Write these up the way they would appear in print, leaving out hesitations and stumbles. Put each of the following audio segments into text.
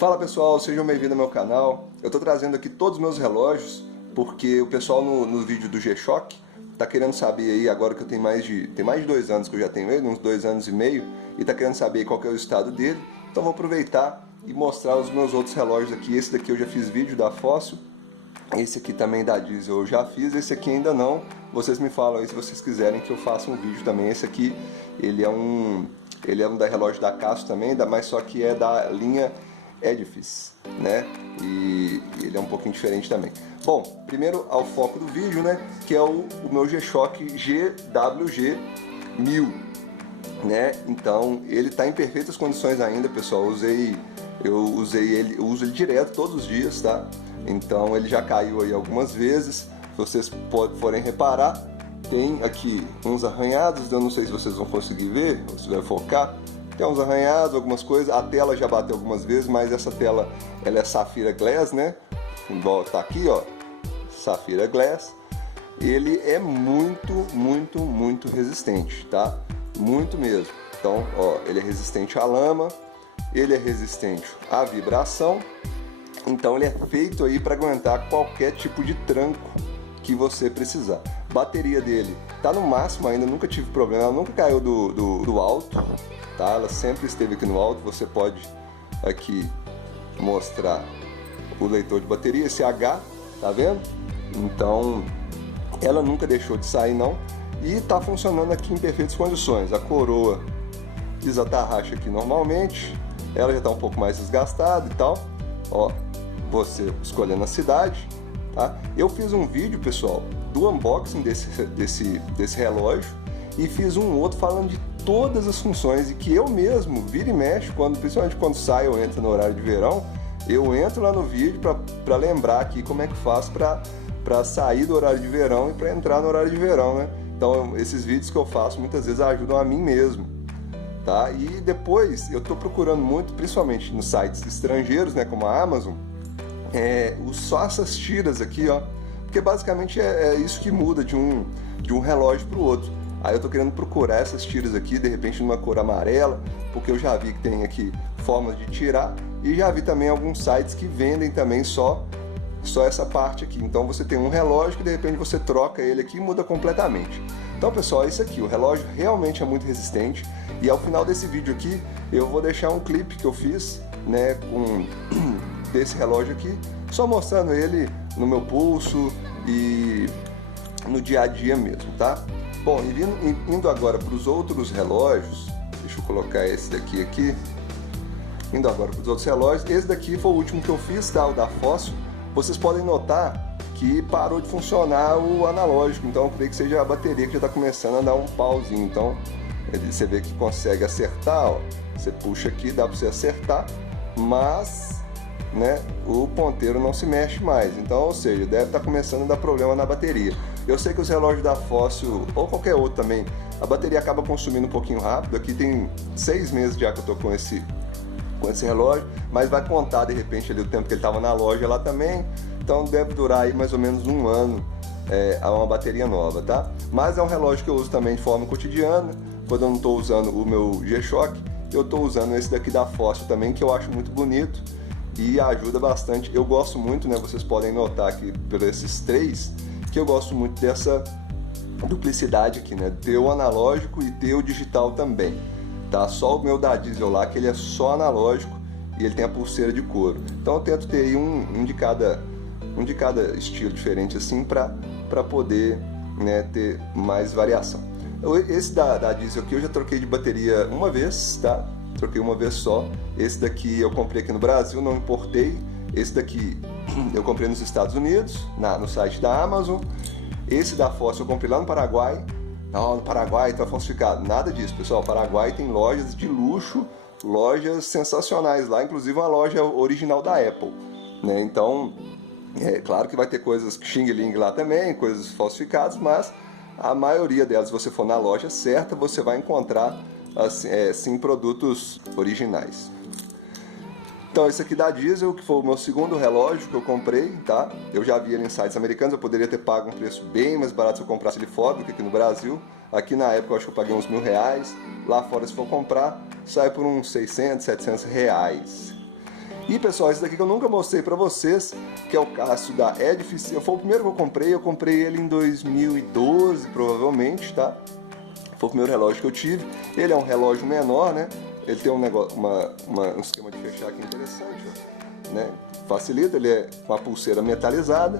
Fala pessoal, sejam bem-vindos ao meu canal. Eu estou trazendo aqui todos os meus relógios porque o pessoal no vídeo do G-Shock tá querendo saber aí, agora que eu tenho mais de 2 anos que eu já tenho ele, uns 2 anos e meio, e tá querendo saber qual que é o estado dele. Então vou aproveitar e mostrar os meus outros relógios aqui. Esse daqui eu já fiz vídeo da Fossil, esse aqui também da Diesel eu já fiz, esse aqui ainda não. Vocês me falam aí se vocês quiserem que eu faça um vídeo também. Esse aqui, ele é um da relógio da Casio também, mas só que é da linha Edifice, né? E ele é um pouquinho diferente também. Bom, primeiro ao foco do vídeo, né? Que é o meu G-Shock GWG 1000, né? Então ele está em perfeitas condições ainda, pessoal. Eu uso ele direto todos os dias, tá? Então ele já caiu aí algumas vezes. Se vocês forem reparar, tem aqui uns arranhados. Eu não sei se vocês vão conseguir ver, ou se vai focar. Tem uns arranhados, algumas coisas. A tela já bateu algumas vezes, mas essa tela ela é Sapphire Glass, né? Igual tá aqui, ó, Sapphire Glass. Ele é muito resistente, tá? Muito mesmo. Então, ó, ele é resistente à lama, ele é resistente à vibração. Então ele é feito aí para aguentar qualquer tipo de tranco que você precisar. Bateria dele tá no máximo ainda, nunca tive problema, ela nunca caiu do alto, tá? Ela sempre esteve aqui no alto. Você pode aqui mostrar o leitor de bateria, esse H, tá vendo? Então ela nunca deixou de sair não, e tá funcionando aqui em perfeitas condições. A coroa desatarracha aqui normalmente, ela já tá um pouco mais desgastada e tal, ó, você escolhendo a cidade, tá? Eu fiz um vídeo, pessoal, do unboxing desse relógio, e fiz um outro falando de todas as funções, e que eu mesmo vira e mexe, principalmente quando sai ou entra no horário de verão, eu entro lá no vídeo para lembrar aqui como é que faz para sair do horário de verão e para entrar no horário de verão, né? Então esses vídeos que eu faço muitas vezes ajudam a mim mesmo, tá? E depois eu estou procurando muito, principalmente nos sites estrangeiros, né, como a Amazon, só essas tiras aqui, ó, porque basicamente é isso que muda de um relógio para o outro. Aí eu tô querendo procurar essas tiras aqui, de repente numa cor amarela, porque eu já vi que tem aqui formas de tirar, e já vi também alguns sites que vendem também só essa parte aqui. Então você tem um relógio que de repente você troca ele aqui e muda completamente. Então pessoal, é isso aqui, o relógio realmente é muito resistente, e ao final desse vídeo aqui eu vou deixar um clipe que eu fiz, né, desse relógio aqui, só mostrando ele no meu pulso e no dia a dia mesmo, tá? Bom, e indo agora para os outros relógios, deixa eu colocar esse daqui aqui. Indo agora para os outros relógios, esse daqui foi o último que eu fiz, tá? O da Fossil. Vocês podem notar que parou de funcionar o analógico, então eu creio que seja a bateria que já está começando a dar um pauzinho. Então você vê que consegue acertar, ó. Você puxa aqui, dá para você acertar, mas, né, o ponteiro não se mexe mais. Então, ou seja, deve estar começando a dar problema na bateria. Eu sei que os relógios da Fossil, ou qualquer outro também, a bateria acaba consumindo um pouquinho rápido. Aqui tem 6 meses já que eu estou com esse relógio, mas vai contar de repente ali o tempo que ele estava na loja lá também. Então deve durar aí mais ou menos 1 ano uma bateria nova, tá? Mas é um relógio que eu uso também de forma cotidiana. Quando eu não estou usando o meu G-Shock, eu estou usando esse daqui da Fossil também, que eu acho muito bonito e ajuda bastante. Eu gosto muito, né? Vocês podem notar aqui por esses 3 que eu gosto muito dessa duplicidade aqui, né? Ter o analógico e ter o digital também, tá? Só o meu da Diesel lá, que ele é só analógico e ele tem a pulseira de couro. Então eu tento ter aí um de cada estilo diferente assim, para poder, né, ter mais variação. Esse da Diesel aqui eu já troquei de bateria uma vez, tá? Troquei uma vez só. Esse daqui eu comprei aqui no Brasil, não importei. Esse daqui eu comprei nos Estados Unidos, no site da Amazon. Esse da Fossil eu comprei lá no Paraguai. Não, no Paraguai tá falsificado. Nada disso, pessoal. O Paraguai tem lojas de luxo, lojas sensacionais lá, inclusive uma loja original da Apple, né? Então, é claro que vai ter coisas xing-ling lá também, coisas falsificadas, mas a maioria delas, se você for na loja certa, você vai encontrar assim, produtos originais. Então esse aqui da Diesel, que foi o meu segundo relógio que eu comprei, tá? Eu já vi ele em sites americanos, eu poderia ter pago um preço bem mais barato se eu comprasse ele fora do que aqui no Brasil. Aqui na época eu acho que eu paguei uns R$1.000, lá fora se for comprar, sai por uns 600, 700 reais. E pessoal, esse daqui que eu nunca mostrei pra vocês, que é o Casio da Edifice. Foi o primeiro que eu comprei ele em 2012 provavelmente, tá? Foi o primeiro relógio que eu tive. Ele é um relógio menor, né? Ele tem um negócio, um esquema de fechar aqui interessante, ó, né? Facilita, ele é uma pulseira metalizada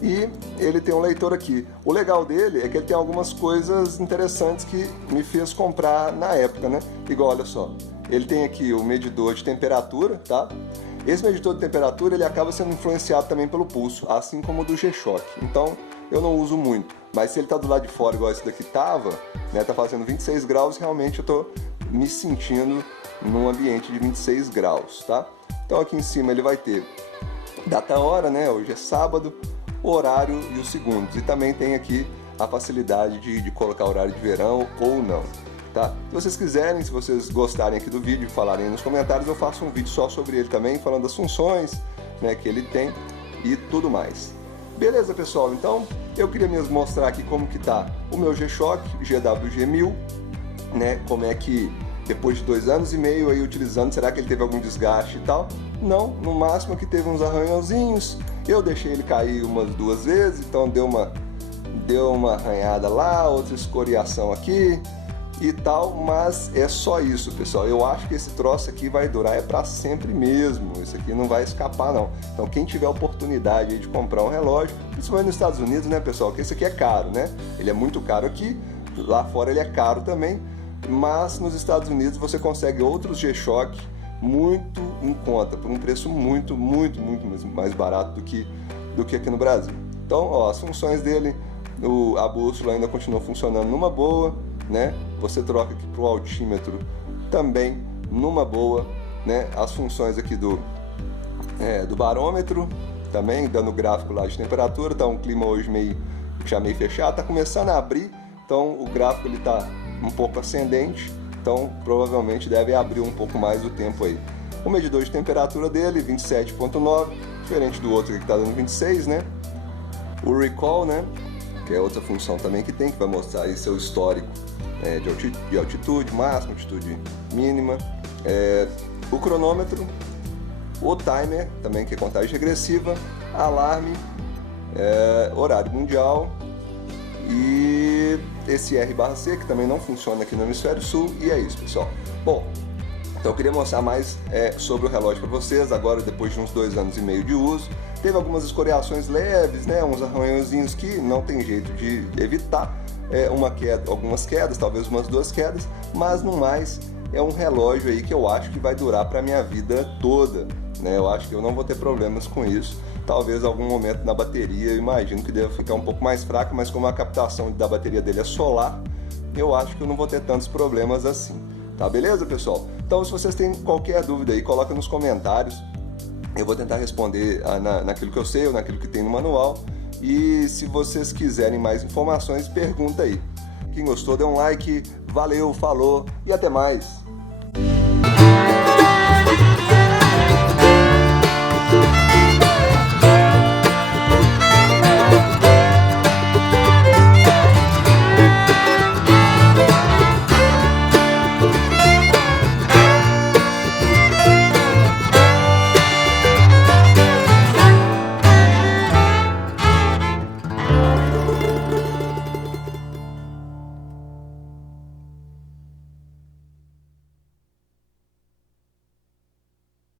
e ele tem um leitor aqui. O legal dele é que ele tem algumas coisas interessantes que me fez comprar na época, né? Igual, olha só, ele tem aqui o medidor de temperatura, tá? Esse medidor de temperatura ele acaba sendo influenciado também pelo pulso, assim como o do G-Shock. Então eu não uso muito, mas se ele tá do lado de fora igual esse daqui tava, né? Tá fazendo 26 graus, realmente eu tô me sentindo num ambiente de 26 graus, tá? Então aqui em cima ele vai ter data hora, né? Hoje é sábado, o horário e os segundos. E também tem aqui a facilidade de colocar horário de verão ou não, tá? Se vocês quiserem, se vocês gostarem aqui do vídeo, falarem nos comentários, eu faço um vídeo só sobre ele também, falando das funções, né, que ele tem e tudo mais. Beleza, pessoal? Então eu queria mesmo mostrar aqui como que tá o meu G-Shock GWG1000, né? Como é que depois de 2 anos e meio aí utilizando, será que ele teve algum desgaste e tal? Não, no máximo que teve uns arranhãozinhos. Eu deixei ele cair umas 2 vezes, então deu uma arranhada lá, outra escoriação aqui e tal, mas é só isso, pessoal. Eu acho que esse troço aqui vai durar para sempre mesmo. Isso aqui não vai escapar, não. Então quem tiver a oportunidade de comprar um relógio, principalmente nos Estados Unidos, né, pessoal? Porque esse aqui é caro, né? Ele é muito caro aqui, lá fora ele é caro também, mas nos Estados Unidos você consegue outros G-Shock muito em conta, por um preço muito mais barato do que aqui no Brasil. Então, ó, as funções dele, a bússola ainda continua funcionando numa boa, né? Você troca aqui para o altímetro também numa boa, né? As funções aqui do barômetro também, dando gráfico lá de temperatura. Tá um clima hoje já meio fechado, tá começando a abrir, então o gráfico ele tá um pouco ascendente, então provavelmente deve abrir um pouco mais o tempo aí. O medidor de temperatura dele, 27.9, diferente do outro que está dando 26, né? O Recall, né? Que é outra função também que tem, que vai mostrar aí seu histórico de altitude máxima, altitude mínima. O cronômetro, o timer, também que é contagem regressiva, alarme, horário mundial e esse R/C que também não funciona aqui no hemisfério sul. E é isso, pessoal. Bom, então eu queria mostrar mais sobre o relógio para vocês agora, depois de uns 2 anos e meio de uso. Teve algumas escoriações leves, né, uns arranhõezinhos que não tem jeito de evitar, algumas quedas, talvez umas 2 quedas, mas no mais é um relógio aí que eu acho que vai durar para minha vida toda, né? Eu acho que eu não vou ter problemas com isso. Talvez algum momento na bateria, eu imagino que deva ficar um pouco mais fraca, mas como a captação da bateria dele é solar, eu acho que eu não vou ter tantos problemas assim. Tá, beleza, pessoal? Então, se vocês têm qualquer dúvida aí, coloca nos comentários. Eu vou tentar responder naquilo que eu sei ou naquilo que tem no manual. E se vocês quiserem mais informações, pergunta aí. Quem gostou, dê um like. Valeu, falou e até mais!